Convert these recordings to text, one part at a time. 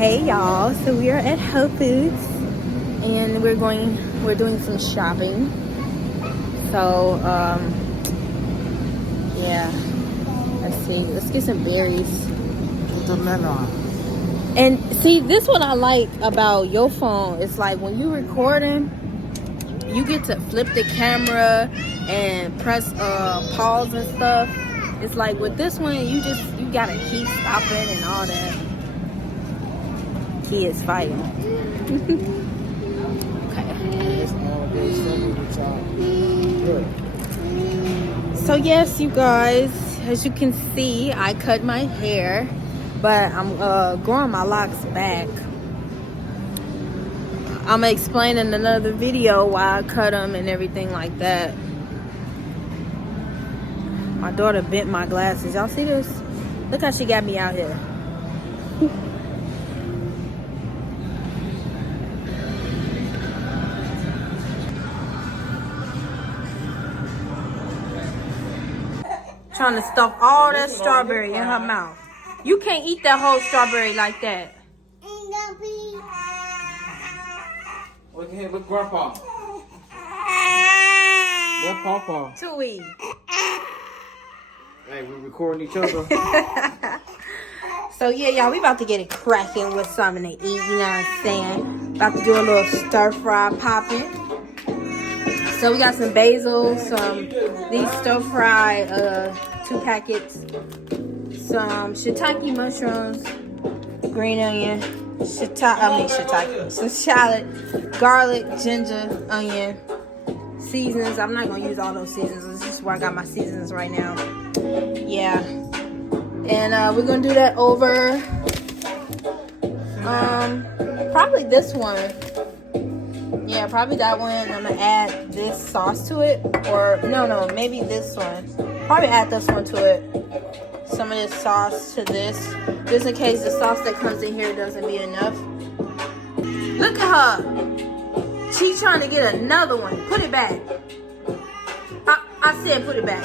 Hey y'all, so we are at Whole Foods and we're doing some shopping. So yeah, let's get some berries. Put the melon. And see, this what I like about your phone. It's like when you recording, you get to flip the camera and press pause and stuff. It's like with this one, you gotta keep stopping and all that. Kids fighting. So yes, you guys, as you can see, I cut my hair, but I'm growing my locks back. I'm gonna explain in another video why I cut them and everything like that. My daughter bent my glasses. Y'all see this? Look how she got me out here. Trying to stuff all that strawberry in her mouth. You can't eat that whole strawberry like that. Look here, look Grandpa. Look Papa. Tui. Hey, we recording each other. So yeah, y'all, we about to get it cracking with something to eat, you know what I'm saying? About to do a little stir fry popping. So we got some basil, these stir fry 2 packets, some shiitake mushrooms, green onion, some shallot, garlic, ginger, onion, seasonings. I'm not gonna use all those seasonings. This is just where I got my seasonings right now. Yeah, and we're gonna do that over probably this one. Yeah, probably that one. I'm gonna add this sauce to it, or no, maybe this one. Probably add this one to it. Some of this sauce to this, just in case the sauce that comes in here doesn't be enough. Look at her. She's trying to get another one. Put it back. I said put it back.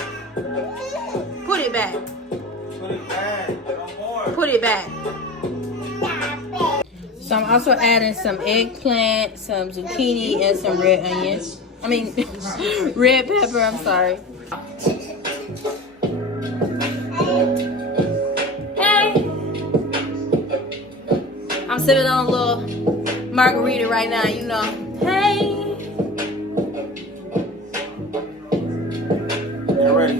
Put it back. Put it back. No more. Put it back. So I'm also adding some eggplant, some zucchini, and some red onions. I mean, red pepper, I'm sorry. Hey! I'm sipping on a little margarita right now, you know. Hey! You ready?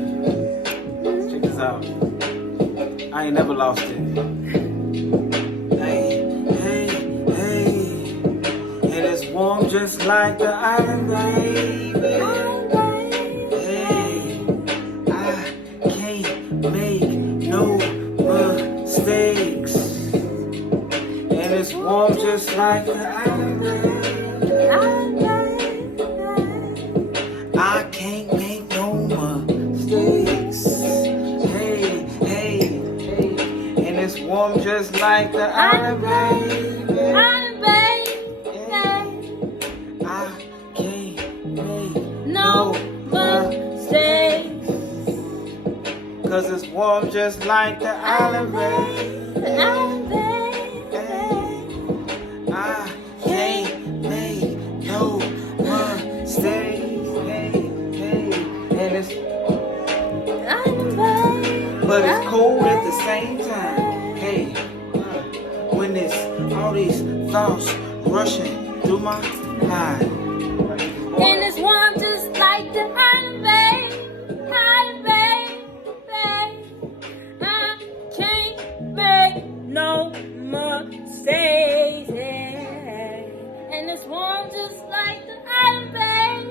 Check this out. I ain't never lost it. Warm just like the island, baby. Hey, I can't make no mistakes. And it's warm just like the island, baby. I can't make no mistakes. Hey, and it's warm just like the island, baby. Cause it's warm just like the island, baby. I can't make no mistakes. And it's but it's cold at the same time. Hey, when all these thoughts rushing through my mind. And it's warm just like the island, babe. Island, babe. I can't make no mistakes. And it's warm just like the island, babe.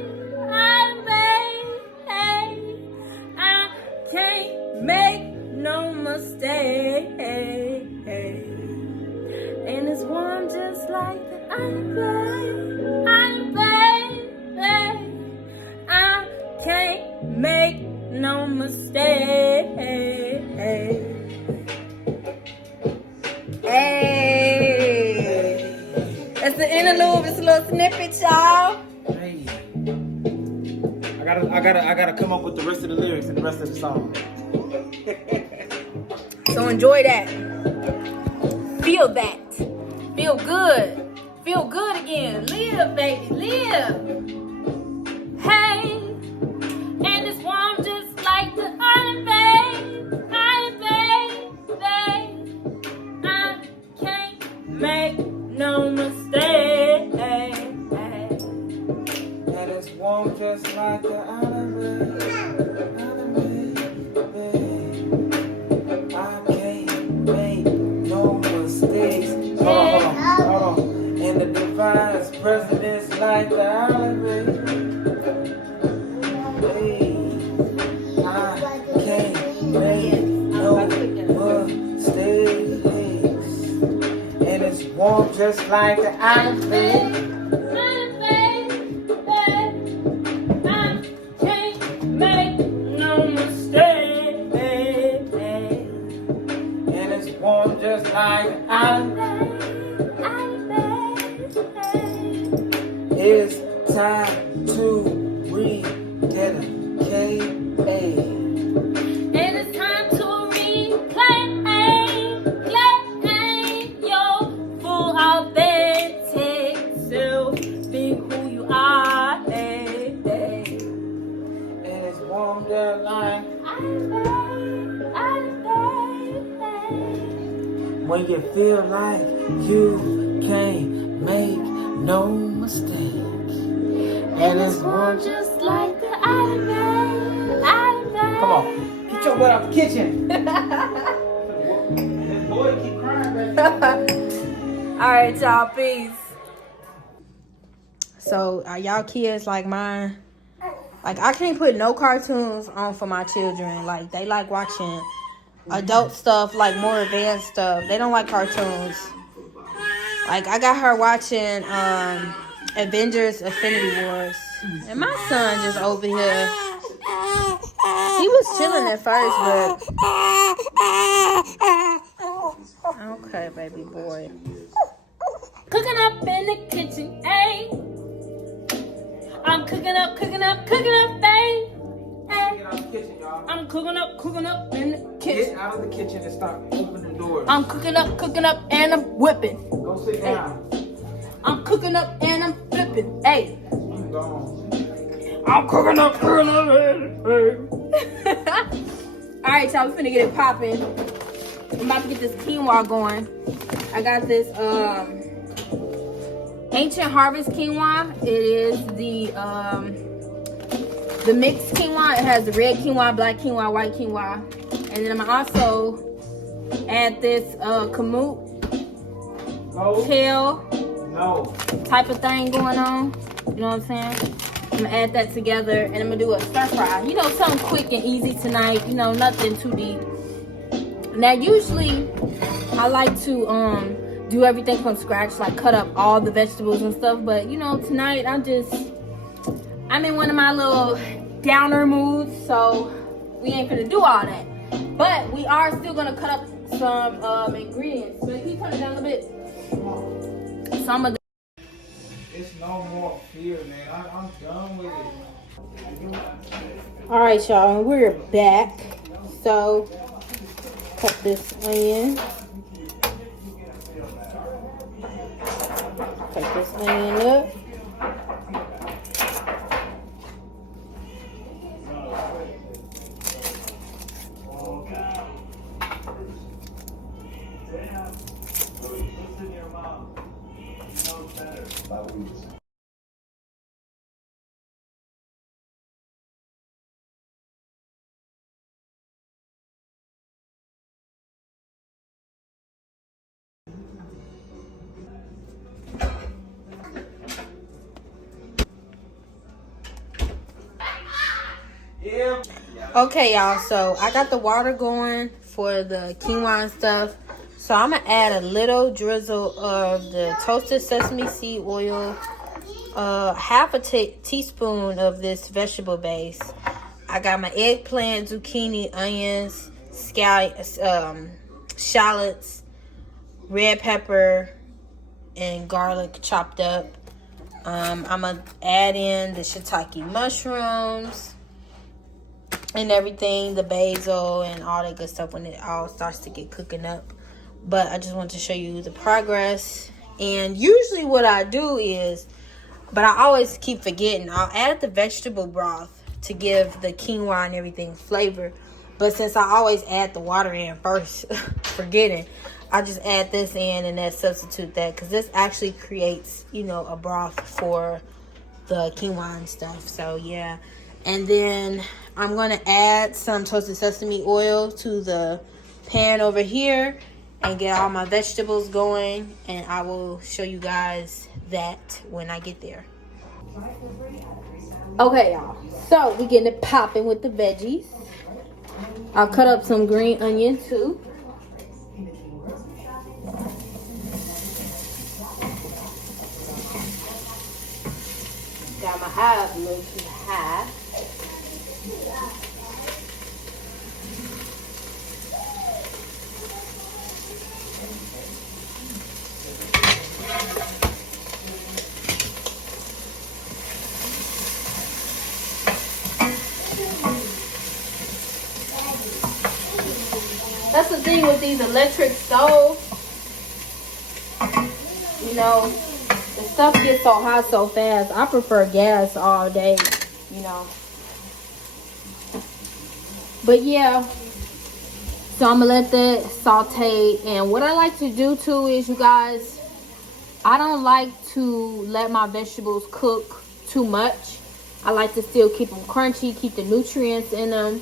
Island, babe. I can't make no mistakes. And it's warm just like the island, babe. Island, babe. I can't make no mistake. Hey, that's the interlude. It's a little snippet, y'all. Hey, I gotta come up with the rest of the lyrics and the rest of the song. So enjoy that. Feel that. Feel good. Feel good again. Live, baby, live. Hey, and it's warm just like the island, babe. Island, babe. I can't make no mistake. And it's warm just like the island, babe. I can't make no mistakes. Hold on. And the divine's president's like the island, babe. I can't make no mistakes. And it's warm just like the island, babe. Just like it's time to rededicate. And it's time to reclaim your full authentic self. Be who you are. And it's warm just like when you feel like you can't make no mistakes. And it's warm just like the island. Come on, get your butt out the kitchen. Boy, keep crying, baby. All right, y'all, peace. So, are y'all kids like mine? Like, I can't put no cartoons on for my children. Like, they like watching adult stuff, like more advanced stuff. They don't like cartoons. Like, I got her watching Avengers Infinity Wars. And my son just over here. He was chilling at first, but okay, baby boy. Cooking up in the kitchen, ayy. I'm cooking up, babe. Get out of the kitchen, y'all. I'm cooking up in the kitchen. Get out of the kitchen and stop opening the doors. I'm cooking up, and I'm whipping. Go sit down. I'm cooking up and I'm flipping. Hey. I'm gone. I'm cooking up. Alright, y'all, we finna get it popping. I'm about to get this quinoa going. I got this Ancient Harvest quinoa. It is the mixed quinoa. It has the red quinoa, black quinoa, white quinoa. And then I'm gonna also add this kamut kale type of thing going on. You know what I'm saying? I'm gonna add that together and I'm gonna do a stir fry. You know, something quick and easy tonight. You know, nothing too deep. Now, usually I like to do everything from scratch, like cut up all the vegetables and stuff. But you know, tonight I'm in one of my little downer moods, so we ain't gonna do all that. But we are still gonna cut up some ingredients. But can you turn it down a bit? Some of the It's no more fear, man. I'm done with it. All right, y'all, and we're back. So cut this onion. Cut this onion up. Okay, y'all, so I got the water going for the quinoa and stuff. So I'm gonna add a little drizzle of the toasted sesame seed oil, half a teaspoon of this vegetable base. I got my eggplant, zucchini, onions, shallots, red pepper, and garlic chopped up. I'm gonna add in the shiitake mushrooms and everything, the basil and all that good stuff when it all starts to get cooking up. But I just want to show you the progress And usually what I do is, but I always keep forgetting, I'll add the vegetable broth to give the quinoa and everything flavor. But since I always add the water in first, forgetting, I just add this in and then substitute that. Because this actually creates, you know, a broth for the quinoa and stuff. So, yeah. And then I'm going to add some toasted sesame oil to the pan over here and get all my vegetables going. And I will show you guys that when I get there. Okay, y'all. So, we're getting it popping with the veggies. I'll cut up some green onion too. Got my eye up a little too high. That's the thing with these electric stoves. You know, the stuff gets so hot so fast. I prefer gas all day, you know. But yeah, so I'm gonna let that saute. And what I like to do too is, you guys, I don't like to let my vegetables cook too much. I like to still keep them crunchy, keep the nutrients in them.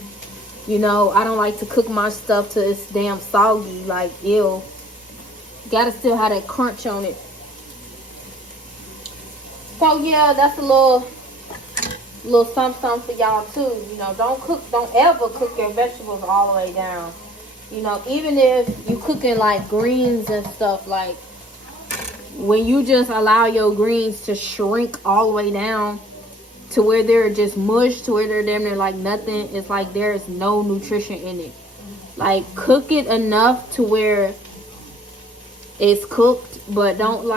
You know, I don't like to cook my stuff till it's damn soggy, like, ew. Gotta still have that crunch on it. So, yeah, that's a little something for y'all, too. You know, don't ever cook your vegetables all the way down. You know, even if you cooking, like, greens and stuff, like, when you just allow your greens to shrink all the way down to where they're just mush, to where they're damn near like nothing, it's like there's no nutrition in it. Like, cook it enough to where it's cooked, but don't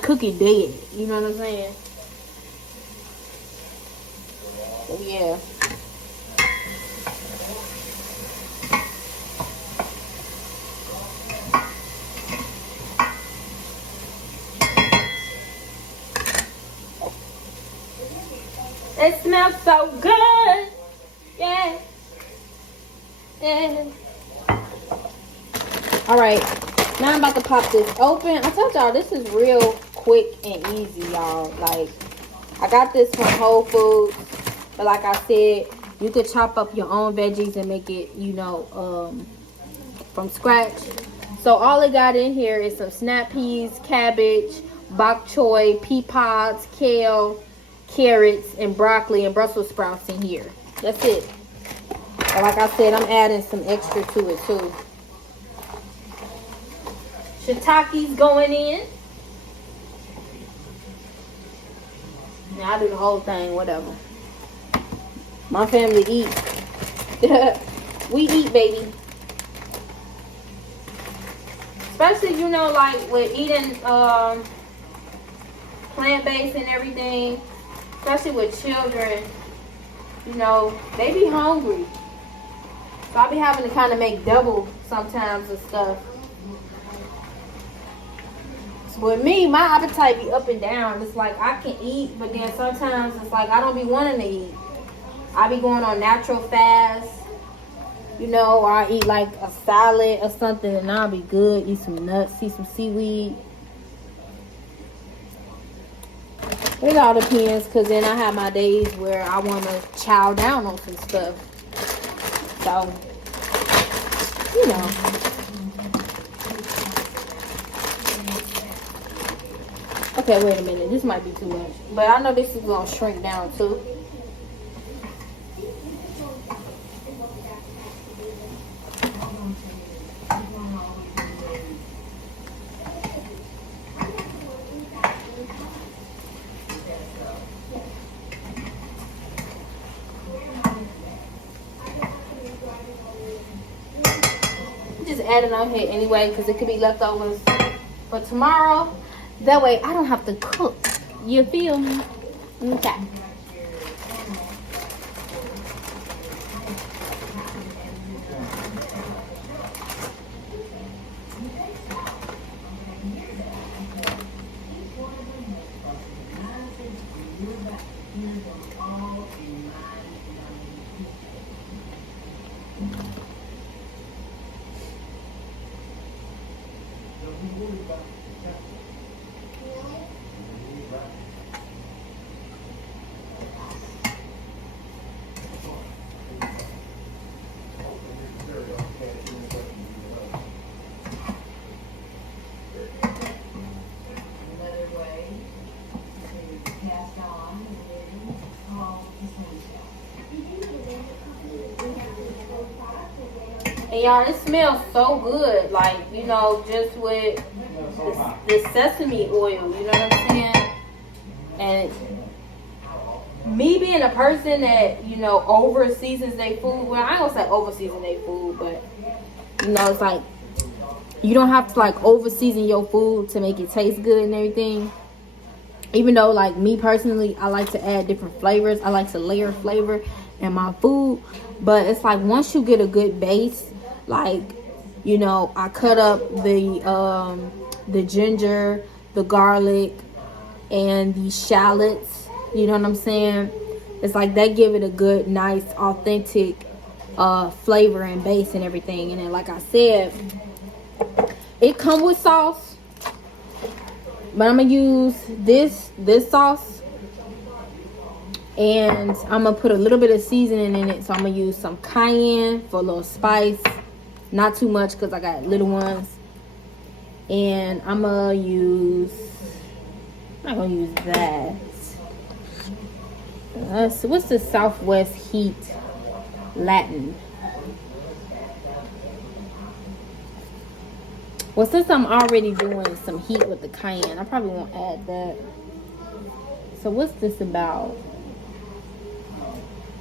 cook it dead. You know what I'm saying? So yeah. It smells so good. Yeah. Yeah. Alright. Now I'm about to pop this open. I told y'all this is real quick and easy, y'all. Like, I got this from Whole Foods. But like I said, you could chop up your own veggies and make it, you know, from scratch. So all it got in here is some snap peas, cabbage, bok choy, pea pods, kale, carrots, and broccoli and Brussels sprouts in here. That's it. But like I said, I'm adding some extra to it too. Shiitakes going in. Now I do the whole thing, whatever. My family eats. We eat, baby. Especially, you know, like with eating plant-based and everything. Especially with children, you know, they be hungry. So I be having to kind of make double sometimes and stuff. So with me, my appetite be up and down. It's like I can eat, but then sometimes it's like I don't be wanting to eat. I be going on natural fast, you know, or I eat like a salad or something and I'll be good. Eat some nuts, eat some seaweed. It all depends, because then I have my days where I want to chow down on some stuff. So, you know. Okay, wait a minute. This might be too much. But I know this is going to shrink down too. Add it on here anyway, because it could be leftovers for tomorrow. That way I don't have to cook. You feel me? Okay. And y'all, it smells so good. Like, you know, just with the sesame oil, you know what I'm saying? And me being a person that, you know, over seasons their food. Well, I don't say over season their food, but, you know, it's like, you don't have to, like, over season your food to make it taste good and everything. Even though, like, me personally, I like to add different flavors. I like to layer flavor in my food. But it's like, once you get a good base, like, you know, I cut up the ginger, the garlic, and the shallots. You know what I'm saying? It's like, they give it a good, nice, authentic flavor and base and everything. And then, like I said, it come with sauce. But I'm going to use this sauce. And I'm going to put a little bit of seasoning in it. So I'm going to use some cayenne for a little spice. Not too much because I got little ones. And I'm going to use... I'm not going to use that. So what's the Southwest Heat Latin? Well, since I'm already doing some heat with the cayenne, I probably won't add that. So what's this about?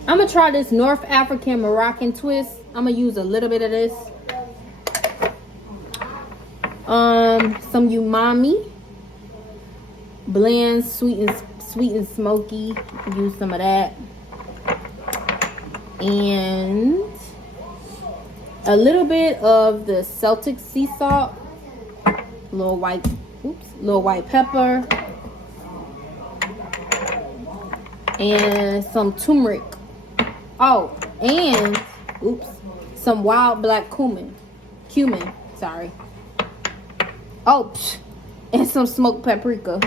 I'm going to try this North African Moroccan twist. I'm going to use a little bit of this. Some umami. Blend, sweet and smoky. Use some of that. And a little bit of the Celtic sea salt. Little white pepper. And some turmeric. Oh, and some wild black cumin, sorry. Oh, and some smoked paprika.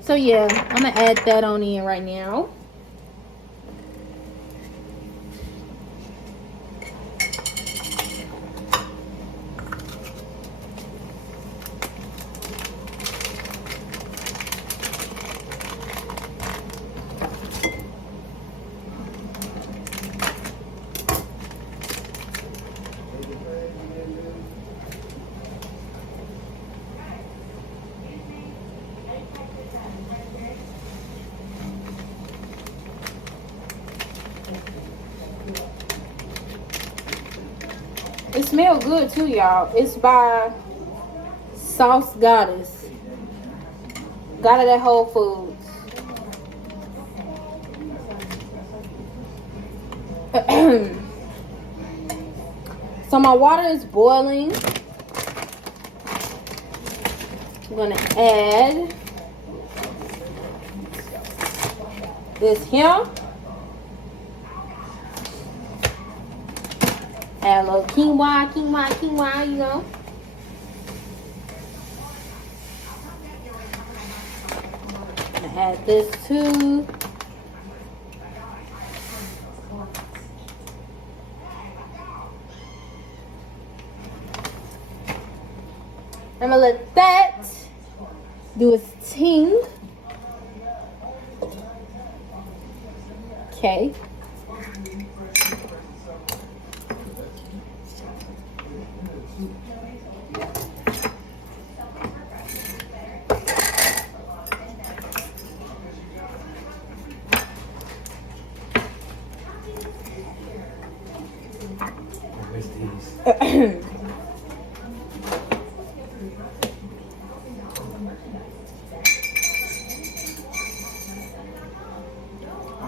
So yeah, I'm gonna add that on in right now. It smells good too, y'all. It's by Sauce Goddess. Got it at Whole Foods. So my water is boiling. I'm gonna add this here. Add a little quinoa, you know. Add this too. I'm gonna let that do its thing. Okay. I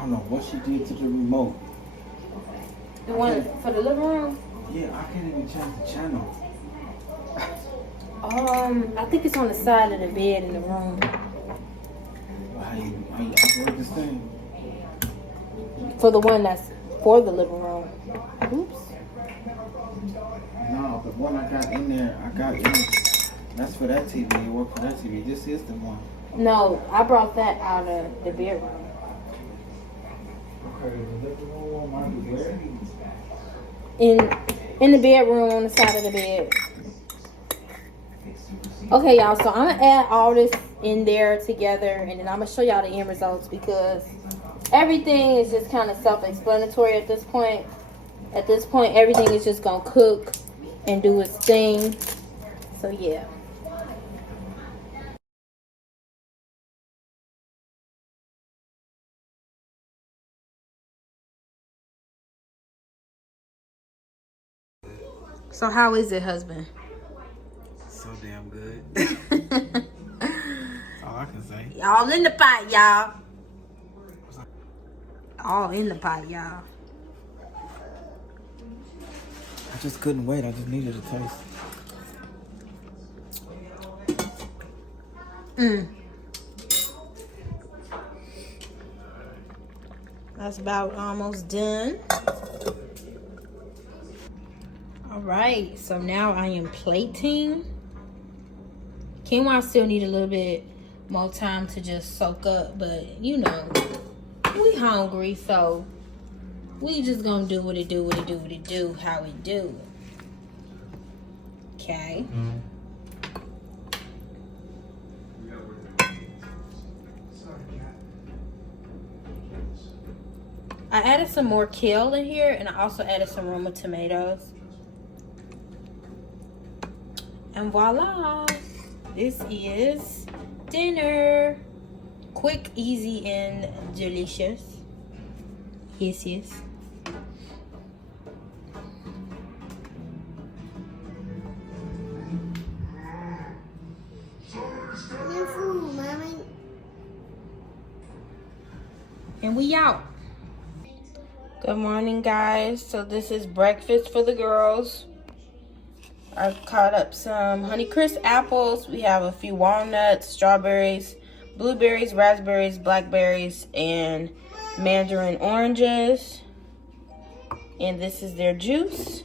don't know what she did to the remote. The one for the living room? Yeah, I can't even change the channel. I think it's on the side of the bed in the room. How you operate this thing? For the one that's for the living room. Oops. No, the one I got in there, I got in That's for that TV. You work for that TV. This is the one. No, I brought that out of the bedroom. Okay, the living room might be where? In the bedroom on the side of the bed. Okay, y'all, so I'm gonna add all this in there together, and then I'm gonna show y'all the end results because everything is just kind of self-explanatory at this point. At this point, everything is just gonna cook and do its thing. So yeah. So how is it, husband? So damn good. That's all I can say. Y'all in the pot, y'all. All in the pot, y'all. I just couldn't wait. I just needed a taste. That's about almost done. All right, so now I am plating. Quinoa still need a little bit more time to just soak up, but you know, we hungry, so we just gonna do what it do, how it do. Okay. I added some more kale in here, and I also added some Roma tomatoes. And voila, this is dinner. Quick, easy, and delicious. Yes, yes. And we out. Good morning, guys. So this is breakfast for the girls. I caught up some Honeycrisp apples. We have a few walnuts, strawberries, blueberries, raspberries, blackberries, and mandarin oranges. And this is their juice.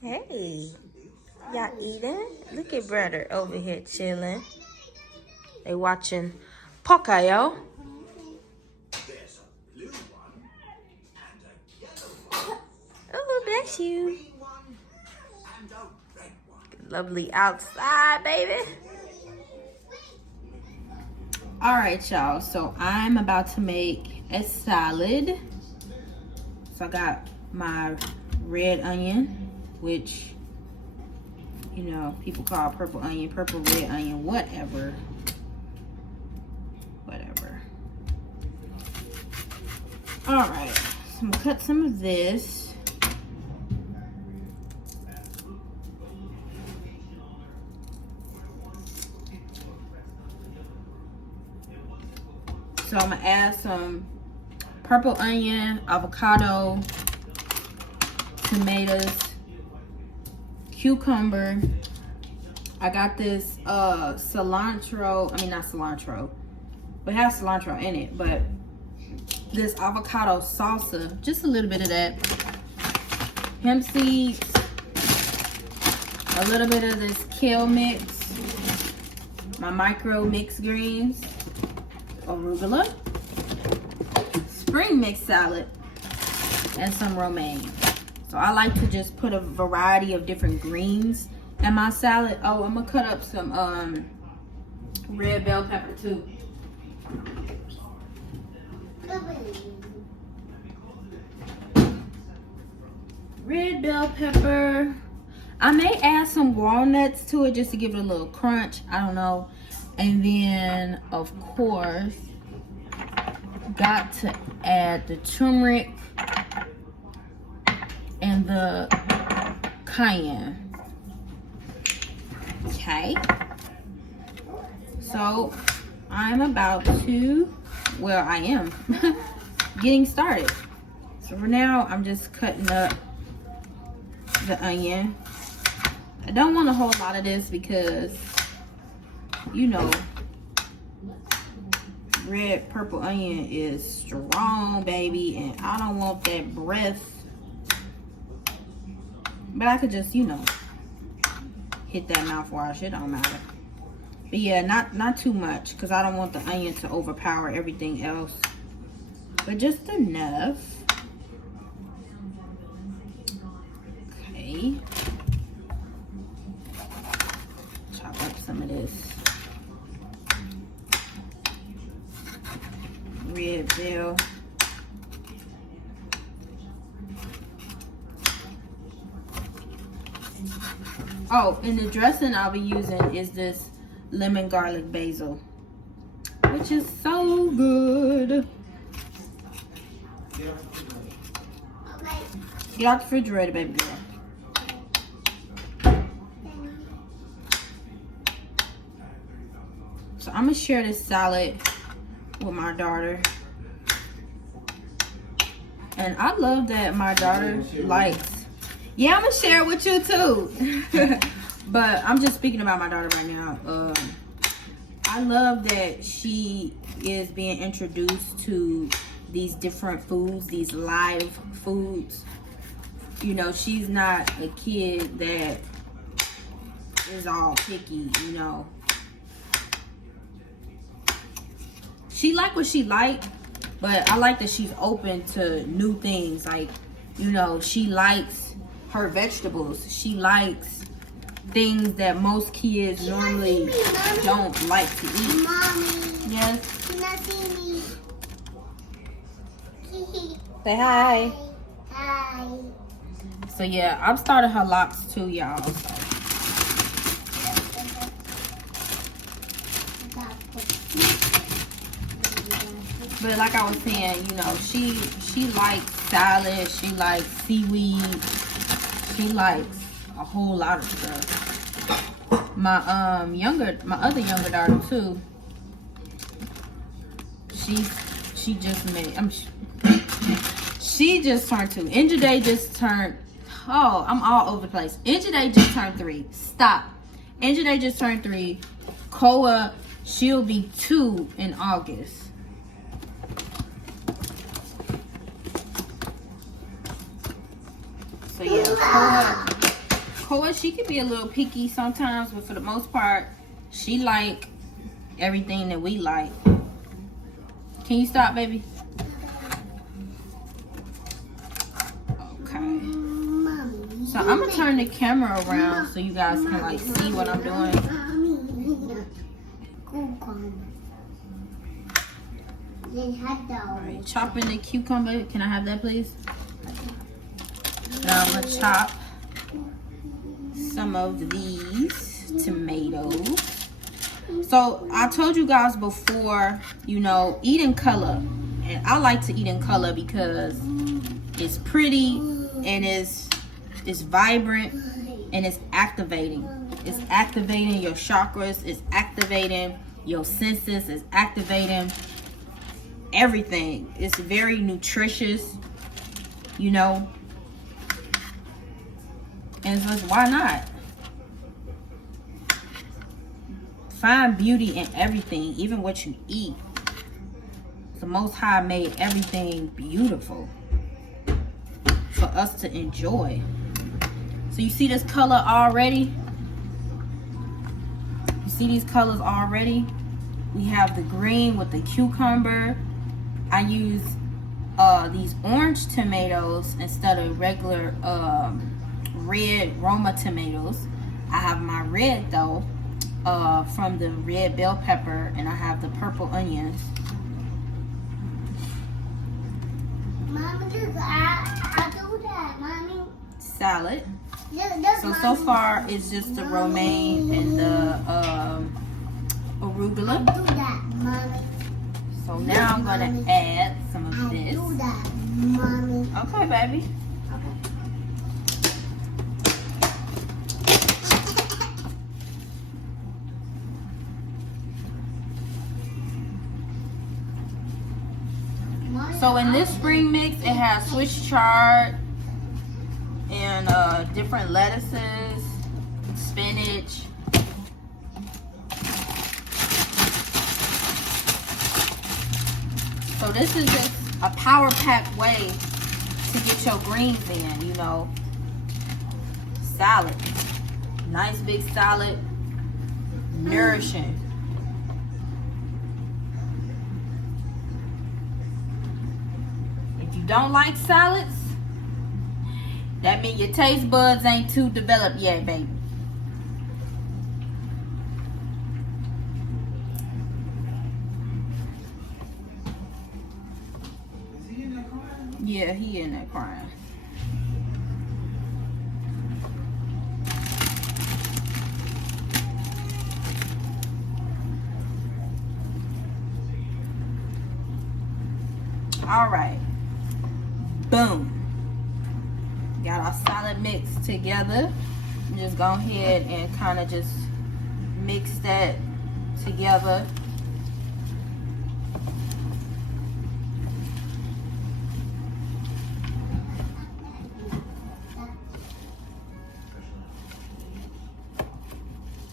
Hey, y'all eating? Look at brother over here chilling. They watching Pocoyo. Oh, bless you. Lovely outside, baby. All right, y'all. So I'm about to make a salad. So I got my red onion, which, you know, people call purple onion, purple red onion, whatever. Whatever. All right. So I'm gonna cut some of this. So I'm gonna add some purple onion, avocado, tomatoes, cucumber. I got this cilantro, I mean not cilantro, but it has cilantro in it, but this avocado salsa, just a little bit of that. Hemp seeds, a little bit of this kale mix, my micro mixed greens, arugula, spring mix salad, and some romaine. So I like to just put a variety of different greens in my salad. Oh, I'm gonna cut up some red bell pepper too. Red bell pepper. I may add some walnuts to it just to give it a little crunch. I don't know. And then, of course, got to add the turmeric and the cayenne. Okay. So, I'm about to, well, I am getting started. So for now, I'm just cutting up the onion. I don't want a whole lot of this because, you know, red purple onion is strong, baby, and I don't want that breath. But I could just, you know, hit that mouthwash. It don't matter. But yeah, not too much, because I don't want the onion to overpower everything else. But just enough. Okay. Chop up some of this red bell. Oh, and the dressing I'll be using is this lemon garlic basil, which is so good. Get out the refrigerator, baby girl. So I'm gonna share this salad with my daughter. And I love that my daughter likes. Yeah, I'm gonna share it with you too. But I'm just speaking about my daughter right now. I love that she is being introduced to these different foods, these live foods. You know, she's not a kid that is all picky, you know. She like what she like, but I like that she's open to new things. Like, you know, she likes her vegetables. She likes things that most kids normally don't like to eat. Mommy. Yes? Can I see me? Say hi. Hi. So yeah, I've started her locks too, y'all. But like I was saying, you know, she likes salad, she likes seaweed, she likes a whole lot of stuff. My other younger daughter too. She just made. She just turned 2. Injade just turned. Oh, I'm all over the place. Injade just turned 3. Stop. Injade just turned 3. Koa, she'll be 2 in August. So yeah, Koa, she can be a little picky sometimes, but for the most part, she like everything that we like. Can you stop, baby? Okay. So I'm gonna turn the camera around so you guys can like see what I'm doing. Alright, chopping the cucumber. Can I have that, please? Now I'm gonna chop some of these tomatoes. So I told you guys before, you know, eat in color. And I like to eat in color because it's pretty and it's vibrant and it's activating. It's activating your chakras, it's activating your senses, it's activating everything. It's very nutritious, you know. And it's just, why not? Find beauty in everything, even what you eat. The Most High made everything beautiful for us to enjoy. So you see this color already? You see these colors already? We have the green with the cucumber. I use these orange tomatoes instead of regular red Roma tomatoes. I have my red though from the red bell pepper, and I have the purple onions. Mommy, I do that, Mommy. Salad. So far it's just the romaine and the arugula. Do that, Mommy. So now I'm gonna add some of this. Do that, Mommy. Okay, baby. So in this spring mix, it has Swiss chard and different lettuces, spinach, So this is just a power packed way to get your greens in, you know. Salad. Nice big salad. Nourishing. If you don't like salads, that means your taste buds ain't too developed yet, baby. Is he in there crying? Yeah, he in there crying. All right. Boom. Got our salad mixed together. Just go ahead and kind of just mix that together.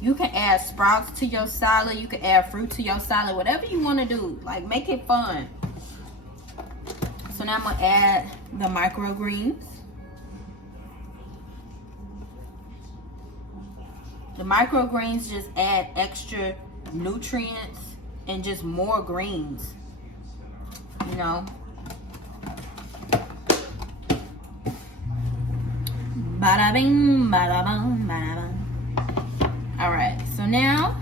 You can add sprouts to your salad. You can add fruit to your salad. Whatever you want to do. Like, make it fun. So now I'm going to add the microgreens. The microgreens just add extra nutrients and just more greens. You know. Bada bing, bada bum, bada bum. Alright, so now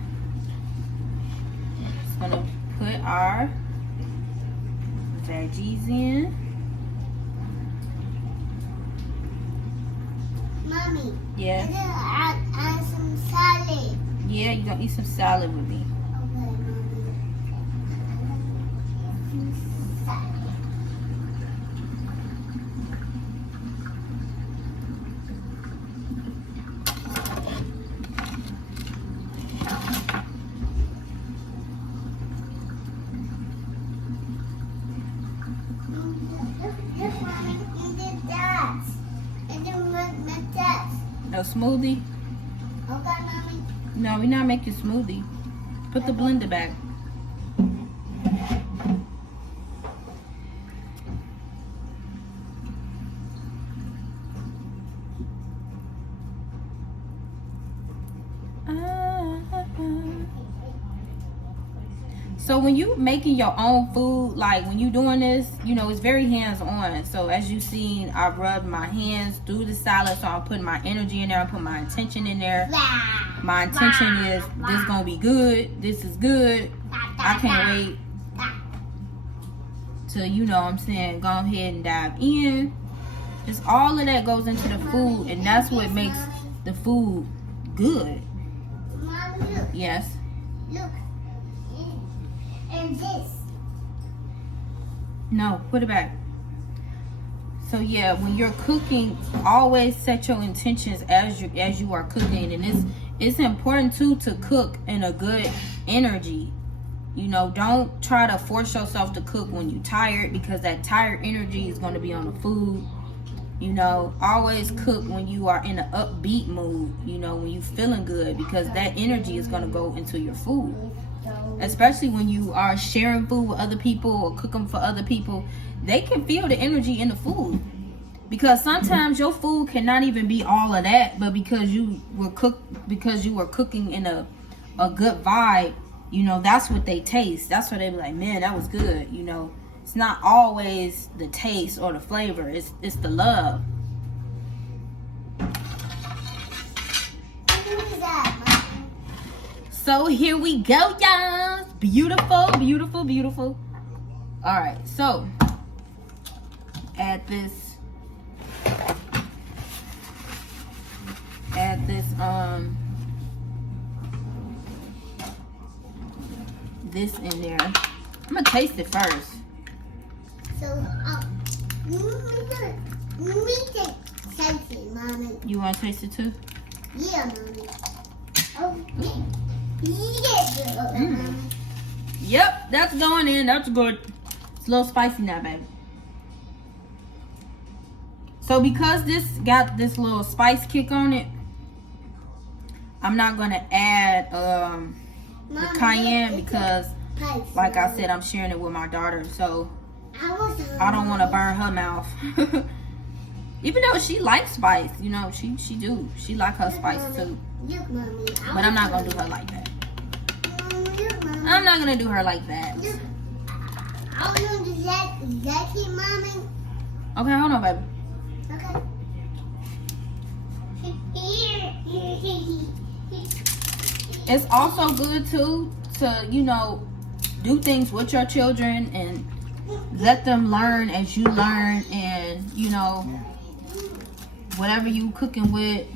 just gonna put our veggies in. Mommy. Yeah. And then add some salad. Yeah, you gonna eat some salad with me. Okay, mommy. Some salad. Look, mommy, and then that. And then with that. No smoothie? Okay, mommy. No, we're not making smoothie. Put the blender back. So when you making your own food, like when you doing this, you know, it's very hands-on. So as you seen, I rubbed my hands through the salad, so I'm putting my energy in there, I put my intention in there. My intention is this gonna be good, this is good. I can't wait to, you know what I'm saying, go ahead and dive in. Just all of that goes into the food, and that's what makes the food good. Mommy, look. Yes. Look. And this. No, put it back. So yeah, when you're cooking, always set your intentions as you are cooking, and it's important too to cook in a good energy. You know, don't try to force yourself to cook when you're tired, because that tired energy is going to be on the food. You know, always cook when you are in an upbeat mood, you know, when you feeling good, because that energy is going to go into your food. Especially when you are sharing food with other people or cooking for other people, they can feel the energy in the food. Because sometimes your food cannot even be all of that, but because you were cooking in a good vibe, you know, that's what they taste. That's why they be like, man, that was good. You know, it's not always the taste or the flavor. It's the love. So here we go, y'all. Beautiful, beautiful, beautiful. All right, so add this this in there. I'm gonna taste it first. So, me taste it, mommy. You want to taste it too? Yeah, mommy. Oh, yeah, mommy. Yep, that's going in. That's good. It's a little spicy now, baby. So because this got this little spice kick on it, I'm not gonna add the cayenne, because Like I said, I'm sharing it with my daughter, so I don't want to burn her mouth. Even though she likes spice, you know, she like her spice too. Look, Mommy. But I'm not gonna do her like that. Look, Mommy. I'm not gonna do her like that. Look. I want to do Jackie, Mommy. Okay, hold on, baby. Okay. It's also good too to, you know, do things with your children and let them learn as you learn, and you know, whatever you cooking with,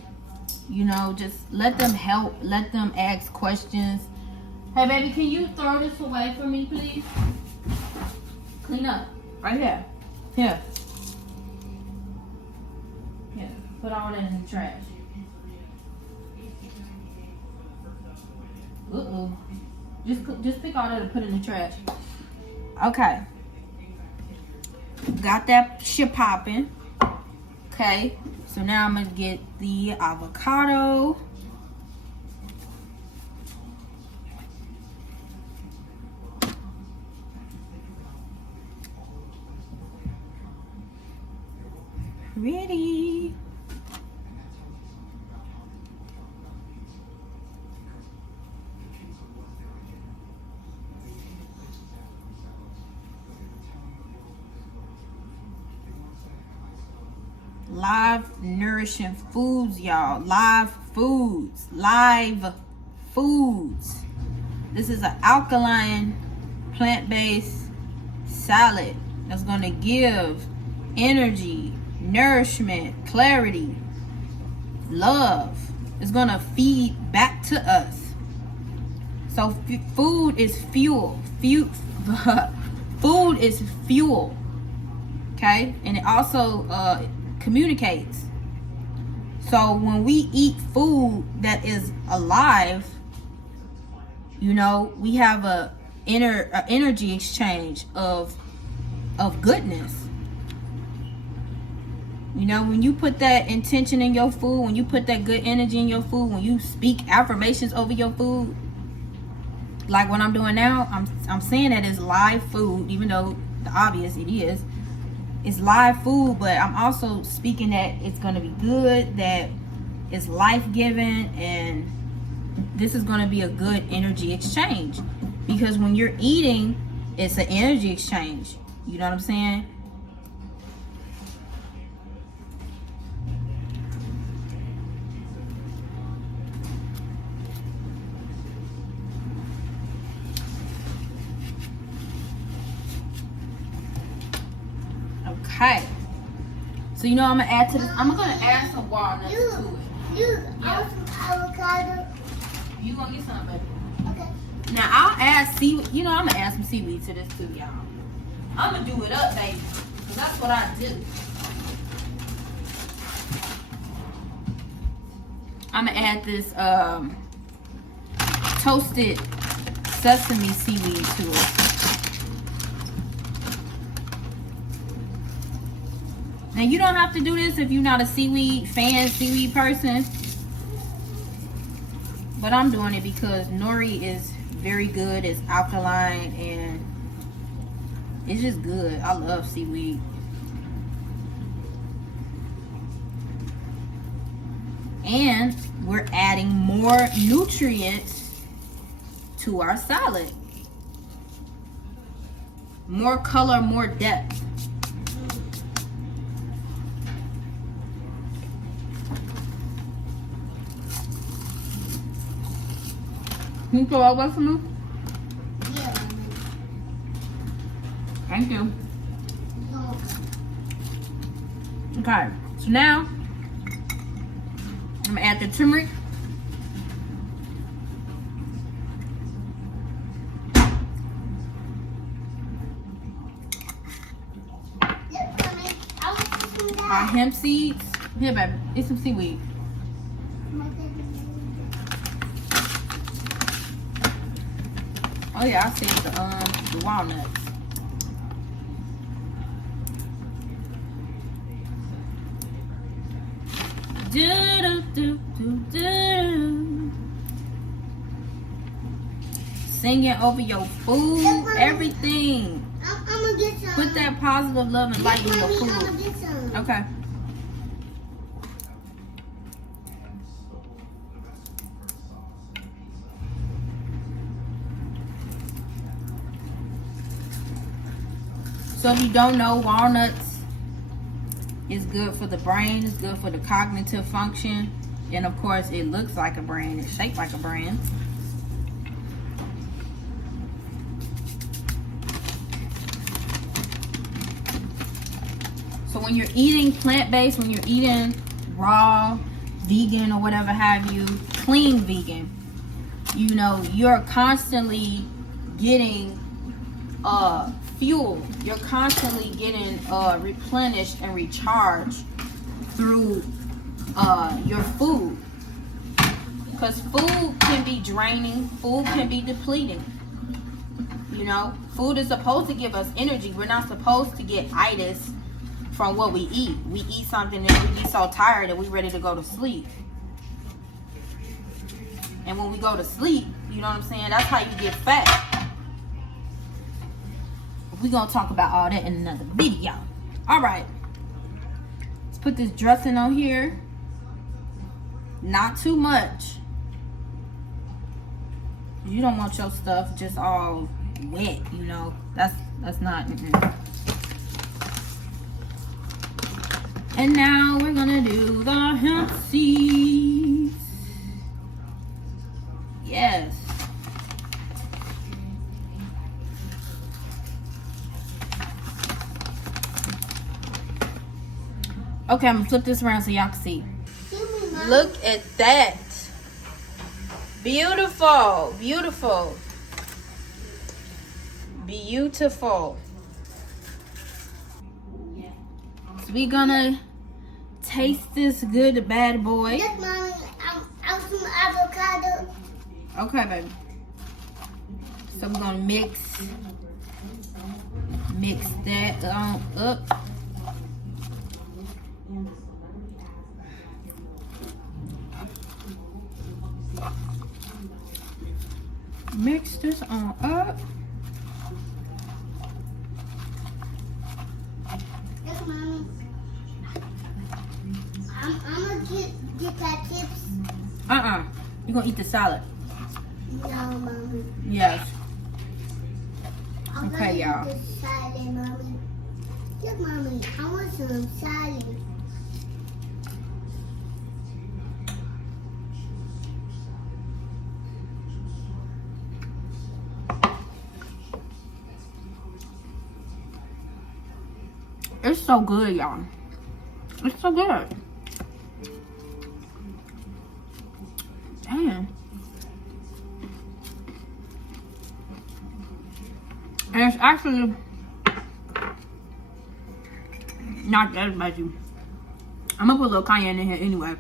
you know, just let them help, let them ask questions. Hey baby, can you throw this away for me, please? Clean up. Right here. Here. Here. Put all that in the trash. Uh-oh. Just pick all that and put it in the trash. Okay. Got that shit popping. Okay. So now I'm gonna get the avocado. Ready. Live nourishing foods, y'all. Live foods. Live foods. This is an alkaline, plant-based salad that's going to give energy, nourishment, clarity, love. It's going to feed back to us. So food is fuel. Food is fuel. Okay? And it also communicates. So when we eat food that is alive, you know, we have a energy exchange of goodness. You know, when you put that intention in your food, when you put that good energy in your food, when you speak affirmations over your food, like what I'm doing now, I'm saying that it's live food, even though the obvious it is. It's live food, but I'm also speaking that it's going to be good, that it's life-giving, and this is going to be a good energy exchange. Because when you're eating, it's an energy exchange. You know what I'm saying? Okay, so you know I'm gonna add to this. I'm gonna add some walnuts to it. Yeah. Avocado. You gonna get some, baby? Okay. Now I'll add seaweed. You know I'm gonna add some seaweed to this too, y'all. I'm gonna do it up, baby. 'Cause that's what I do. I'm gonna add this toasted sesame seaweed to it. Now you don't have to do this if you're not a seaweed person. But I'm doing it because nori is very good. It's alkaline and it's just good. I love seaweed. And we're adding more nutrients to our salad. More color, more depth. Can you throw all that for me? Yeah. Thank you. No. Okay, so now I'm gonna add the turmeric. Look, Mommy. I want to do Our that. hemp seeds. Here, baby, it's some seaweed. Oh yeah, I see the walnuts. singing over your food, everything. I'm gonna get some. Put that positive love and light in your Mommy, I'm food. gonna get some. Okay. So if you don't know, walnuts is good for the brain, it's good for the cognitive function, and of course it looks like a brain, it's shaped like a brain. So when you're eating plant-based, when you're eating raw, vegan, or whatever have you, clean vegan, you know, you're constantly getting fuel. You're constantly getting replenished and recharged through your food. Because food can be draining, food can be depleting. You know, food is supposed to give us energy. We're not supposed to get itis from what we eat. We eat something and we be so tired that we're ready to go to sleep. And when we go to sleep, you know what I'm saying? That's how you get fat. We're going to talk about all that in another video. Alright. Let's put this dressing on here. Not too much. You don't want your stuff just all wet, you know. That's not. And now we're going to do the hemp seeds. Yes. Okay, I'm gonna flip this around so y'all can see. Look at that. Beautiful, beautiful, beautiful. So we're gonna taste this good bad boy. Look, Mommy, I'm some avocado. Okay, baby. So we're gonna mix that on up. Mix this on up. Look, Mommy. I'm gonna get that chips. You're gonna eat the salad. No, Mommy. Yes. I'm Okay, y'all. gonna eat the salad, Mommy. Look, Mommy, I want some salad. It's so good, y'all. It's so good. Damn. And it's actually not that spicy. I'm gonna put a little cayenne in here anyway.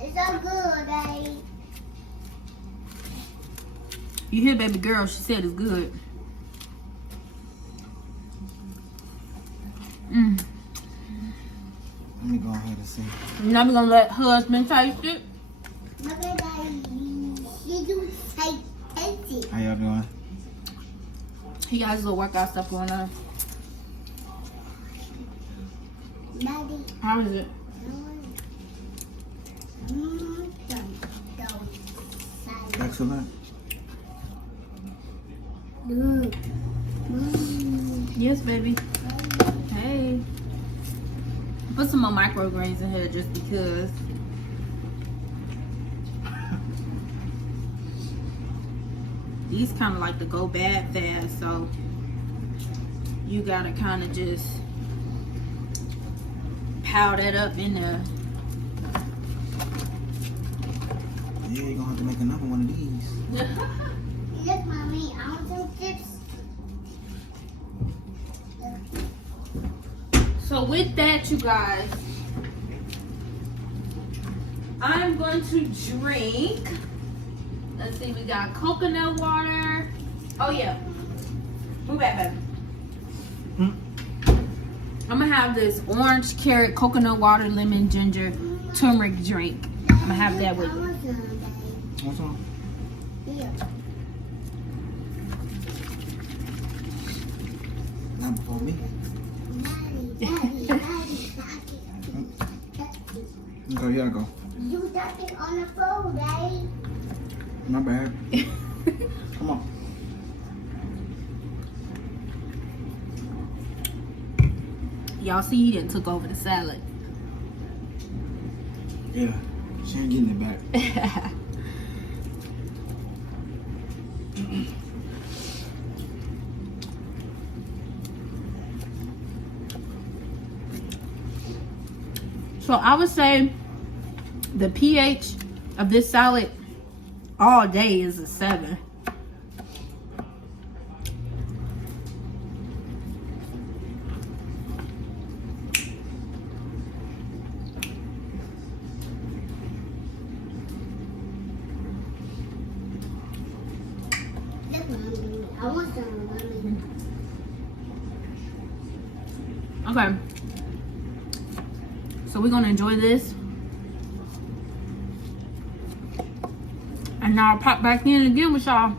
It's so good, Daddy. You hear baby girl, she said it's good. Let me go ahead and see. Now we're gonna let husband taste it. Look at Daddy. She do taste it. How y'all doing? He got his little workout stuff going on. Daddy. How is it? Excellent. Yes, baby. Hey. Put some more microgreens in here just because. These kind of like to go bad fast, so you gotta kind of just pow that up in there. Yeah, you're gonna have to make another one of these. Look, Mommy, I want some chips. So with that, you guys, I'm going to drink. Let's see, we got coconut water. Oh yeah. Move back, baby. I'm gonna have this orange, carrot, coconut water, lemon, ginger, turmeric drink. I'm gonna have that with you. What's on? Yeah. Not for me. Okay, here I go. You ducking on the floor, Daddy. My bad. Come on. Y'all see he didn't took over the salad. Yeah, she ain't getting it back. So I would say the pH of this salad all day is a 7. Look, Mommy. I want some, Mommy. Okay. So we're gonna enjoy this. And now I'll pop back in again with y'all.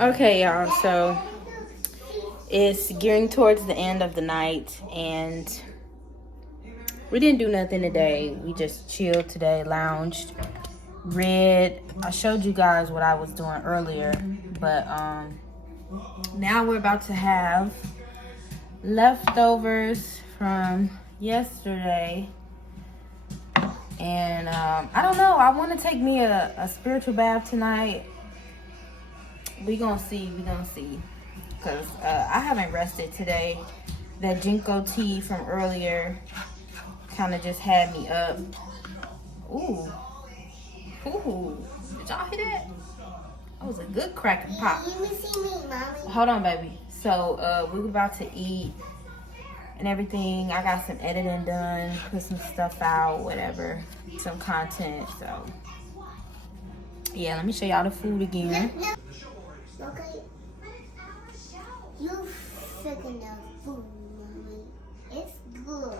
Okay, y'all, so it's gearing towards the end of the night and we didn't do nothing today. We just chilled today, lounged, read. I showed you guys what I was doing earlier, but now we're about to have leftovers from yesterday. And I don't know, I want to take me a spiritual bath tonight. We gonna see, because I haven't rested today. That ginkgo tea from earlier kind of just had me up. Ooh, did y'all hear that? That was a good crack and pop. Let me see me, Mommy. Hold on, baby. So we were about to eat and everything. I got some editing done, put some stuff out, whatever, some content. So yeah, let me show y'all the food again. Okay. You freaking the food, Mommy. It's good.